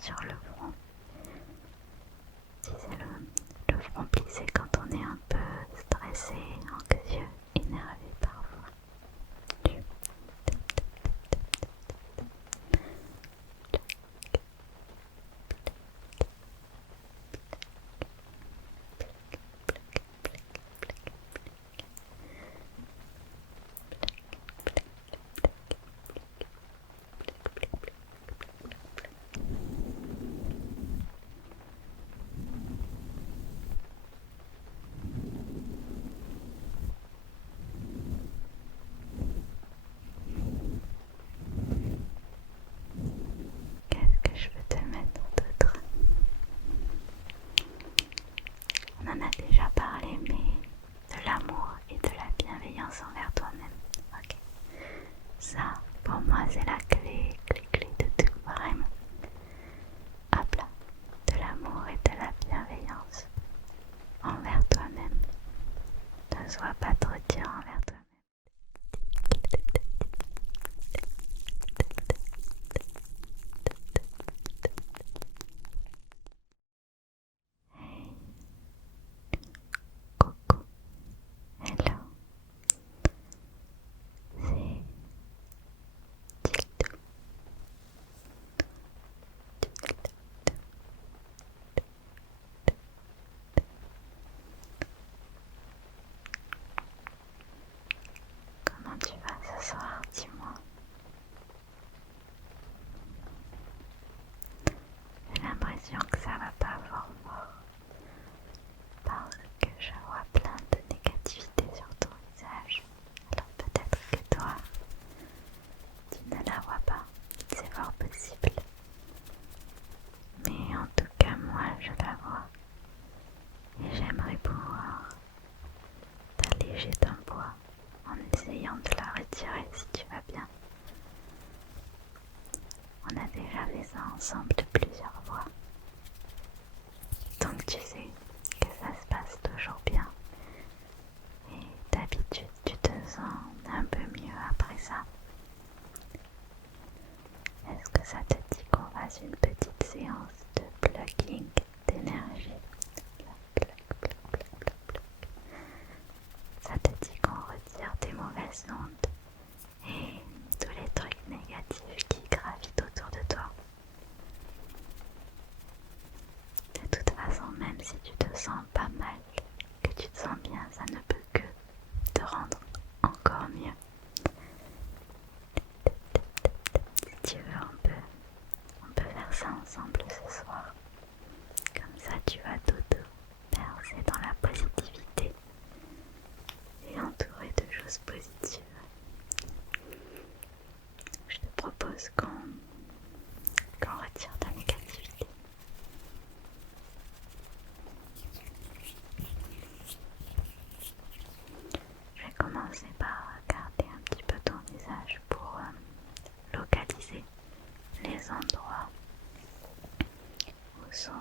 sur le front. Si c'est le front plissé quand on est un peu stressé, anxieux, énervé parfois. Qu'est-ce que je peux te mettre d'autre? On en a déjà parlé, mais de l'amour et de la bienveillance envers toi-même. Ok. Ça, pour moi, c'est la clé de tout, vraiment. Hop là. De l'amour et de la bienveillance envers toi-même. Ne sois pas trop dur envers toi-même. Hey, coucou, hello, c'est Tiltou. Comment tu vas ce soir, dis-moi? J'ai l'impression que ça va pas fort parce que je vois plein de négativité sur ton visage. Alors peut-être que toi, tu ne la vois pas, c'est fort possible. Mais en tout cas, moi, je la vois. Et j'aimerais pouvoir t'alléger ton poids en essayant de la retirer si tu vas bien. On a déjà fait ça ensemble de plusieurs fois. Donc tu sais que ça se passe toujours bien. Et d'habitude, tu te sens un peu mieux après ça. Est-ce que ça te dit qu'on fasse une petite séance de plugging d'énergie? Ça te dit qu'on retire tes mauvaises ondes et tous les trucs négatifs qui gravitent autour de toi. De toute façon, même si tu te sens pas mal, que tu te sens bien, ça ne peut que te rendre encore mieux. Si tu veux, on peut faire ça ensemble ce soir. Comme ça, tu vas bercer dans la positivité et entouré de choses positives. Je te propose qu'on retire ta négativité. Je vais commencer par regarder un petit peu ton visage pour localiser les endroits où sont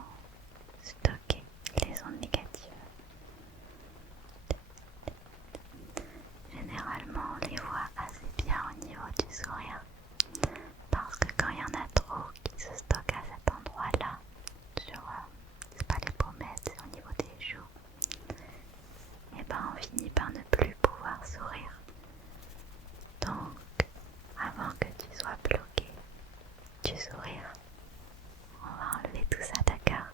stockées les ondes négatives. Généralement, on les voit assez bien au niveau du sourire parce que quand il y en a trop qui se stockent à cet endroit-là, c'est pas les pommettes, c'est au niveau des joues, et ben on finit par ne plus pouvoir sourire. Donc, avant que tu sois bloqué du sourire, on va enlever tout ça, d'accord?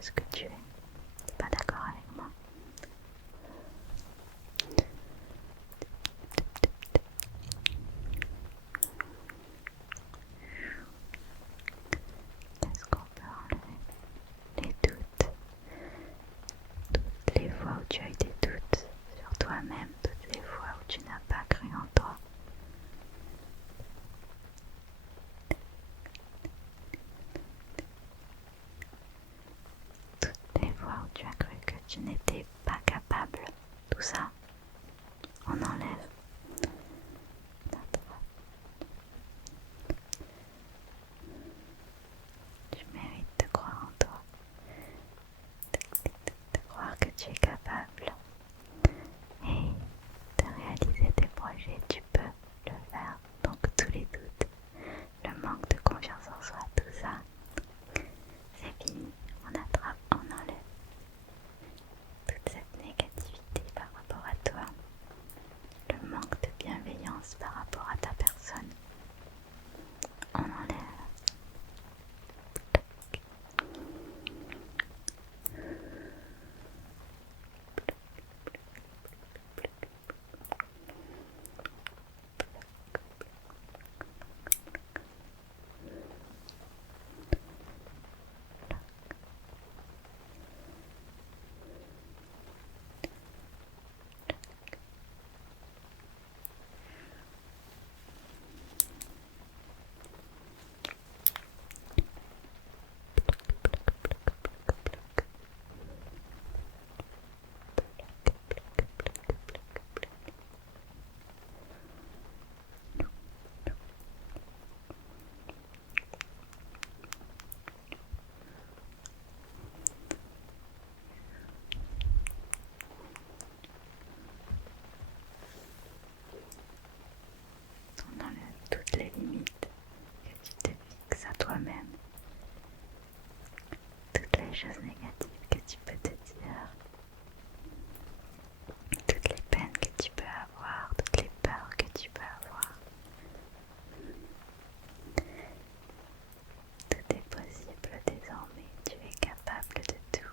ce que tu es. T'es pas d'accord avec moi? Est-ce qu'on peut enlever les doutes? Toutes les fois où tu as eu des doutes sur toi-même, toutes les fois où tu n'as pas cru en toi. Toutes les fois où tu as cru que tu n'étais pas capable, tout ça, on enlève. Tu mérites de croire en toi, de croire que tu es capable et de réaliser tes projets. Tu peux le faire. Donc tous les doutes, le manque de confiance en soi, tout ça, c'est fini. On attrape, on enlève toute cette négativité par rapport à toi, le manque de bienveillance par rapport à ta personne. On enlève. On enlève toutes les limites que tu te fixes à toi-même, toutes les choses négatives que tu peux te dire, toutes les peines que tu peux avoir, toutes les peurs que tu peux avoir. Tout est possible désormais, tu es capable de tout.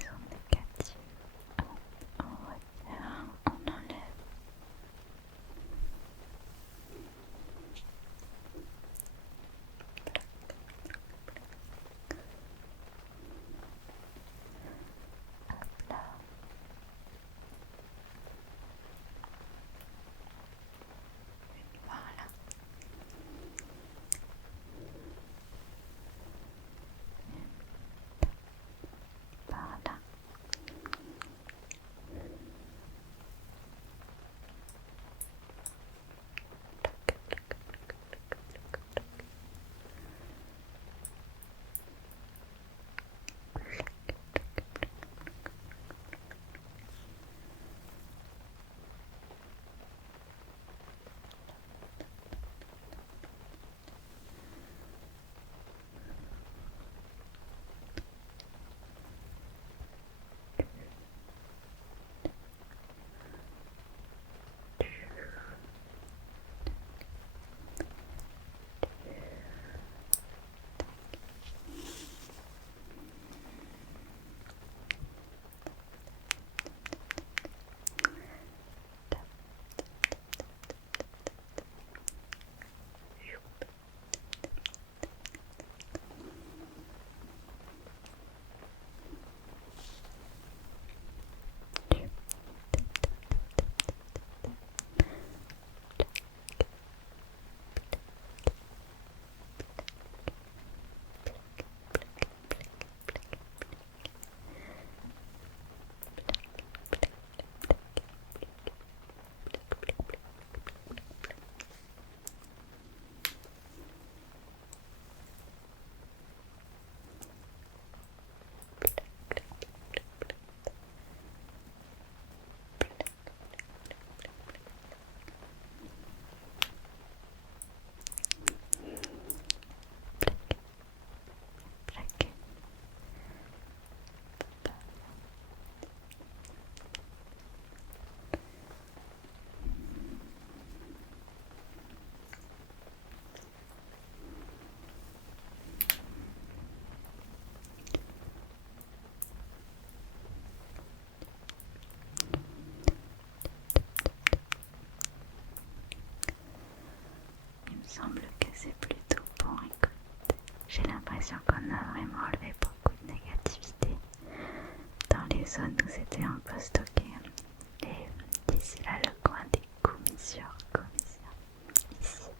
Les ondes négatives, on retire, l'impression qu'on a vraiment enlevé beaucoup de négativité dans les zones où c'était un peu stocké. Et ici là, le coin des commissures, ici,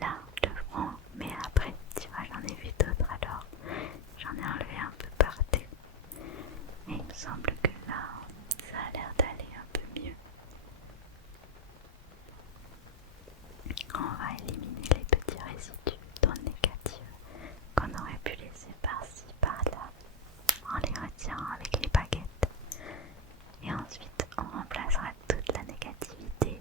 là, le front, mais après, tu vois, j'en ai vu d'autres alors, j'en ai enlevé un peu partout. Et il me semble que là, ça a l'air d'aller un peu mieux. On va éliminer les petits résidus d'ondes négatives qu'on aurait pu laisser par-ci, par-là, en les retirant avec les baguettes. Et ensuite, on remplacera toute la négativité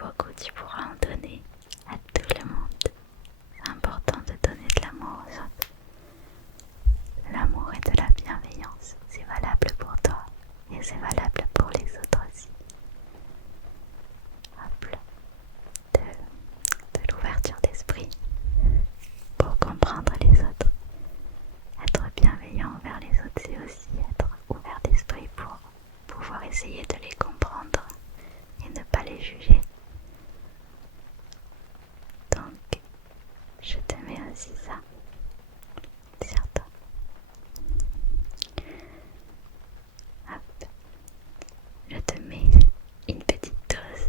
beaucoup, tu pourras en donner à tout le monde. C'est important de donner de l'amour aux autres. De l'amour et de la bienveillance, c'est valable pour toi et c'est valable pour les autres aussi. Hop là. De l'ouverture d'esprit pour comprendre les autres. Être bienveillant envers les autres, c'est aussi être ouvert d'esprit pour pouvoir essayer de les comprendre et ne pas les juger. Donc, je te mets aussi ça sur toi. Hop. Je te mets une petite dose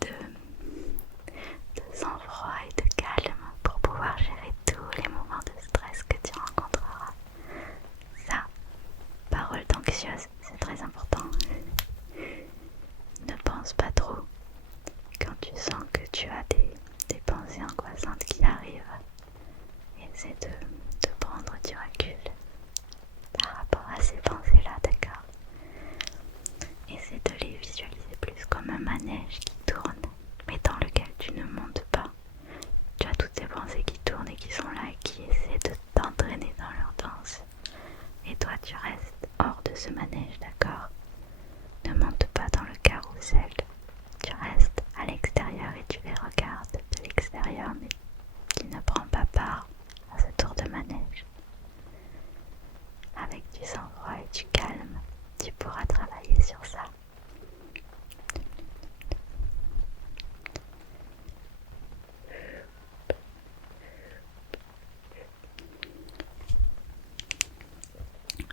de sang-froid et de calme pour pouvoir gérer tous les moments de stress que tu rencontreras. Ça, parole d'anxieuse, c'est très important. Ne pense pas trop quand tu sens que tu as des pensées angoissantes qui arrivent. Essaie de prendre du recul par rapport à ces pensées-là, d'accord? Essaie de les visualiser plus comme un manège qui tourne, mais dans lequel tu ne montes pas. Tu as toutes ces pensées qui tournent et qui sont là et qui essaient de t'entraîner dans leur danse. Et toi, tu restes hors de ce manège, d'accord? Ne monte pas dans le carrousel. Tu restes à l'extérieur et tu les regardes de l'extérieur, mais tu ne prends pas part à ce tour de manège. Avec du sang-froid et du calme, tu pourras travailler sur ça.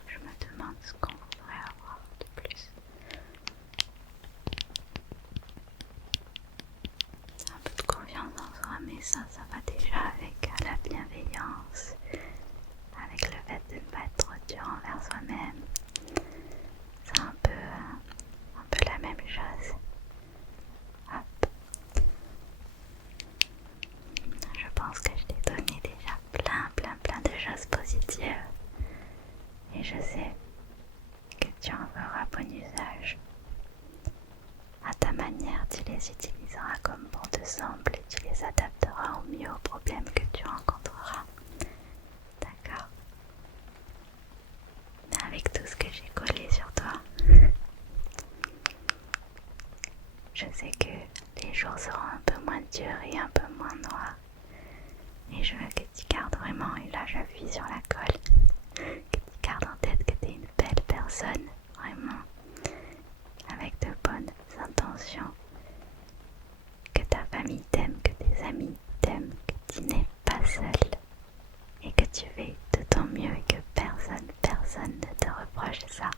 Je me demande ce qu'on voudrait avoir de plus. Un peu de confiance en soi, mais ça va déjà avec la bienveillance, avec le fait de ne pas être trop dur envers soi-même. C'est un peu la même chose. Hop. Je pense que je t'ai donné déjà plein de choses positives. Et je sais que tu en feras bon usage. À ta manière, tu les utiliseras comme bon te semble et tu les adapteras au mieux aux problèmes que tu rencontreras. D'accord? Mais avec tout ce que j'ai collé sur toi, je sais que les jours seront un peu moins durs et un peu moins noirs. Et je veux que tu gardes vraiment, et là j'appuie sur la colle, que tu gardes en tête que tu es une belle personne, vraiment, avec de bonnes intentions, que ta famille t'aime, que tes amis t'aiment, que tu n'es pas seul et que tu fais de ton mieux et que personne ne te reproche ça.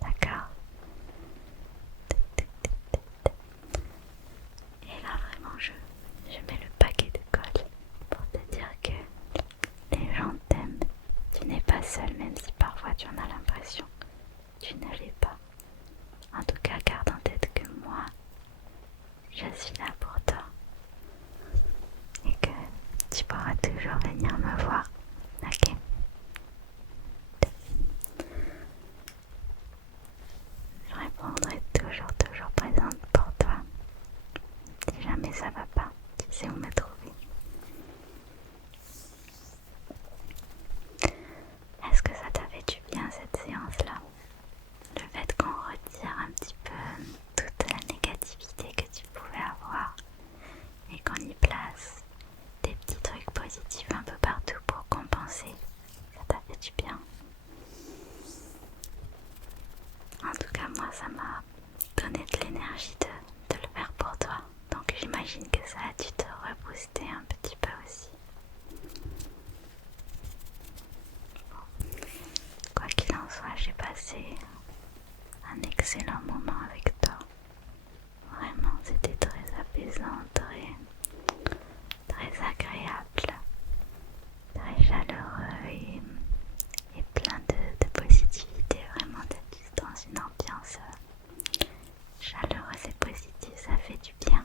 D'accord? Et là vraiment je mets le paquet de colle pour te dire que les gens t'aiment. Tu n'es pas seul même si parfois tu en as l'impression. Tu ne l'es pas. En tout cas garde en tête que moi je suis là pour toi. Et que tu pourras toujours venir me voir. Ok? Je répondrai toujours présente pour toi. Si jamais ça va pas, tu sais où me trouver. Est-ce que ça t'a fait du bien cette séance-là? Le fait qu'on retire un petit peu toute la négativité que tu pouvais avoir et qu'on y place des petits trucs positifs un peu partout pour compenser, ça t'a fait du bien. En tout cas, moi, ça m'a donné de l'énergie de le faire pour toi. Donc j'imagine que ça a dû te rebooster un petit peu aussi. Bon. Quoi qu'il en soit, j'ai passé un excellent moment avec toi. Vraiment, c'était très apaisant, très agréable, très chaleureux et plein de positivité. Vraiment, d'être juste dans une ambiance chaleureuse et positive, ça fait du bien.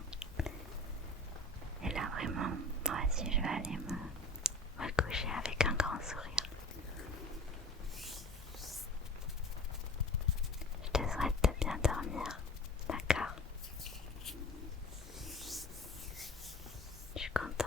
Et là, vraiment, moi aussi, je vais aller me coucher avec un grand sourire. Je te souhaite de bien dormir. content.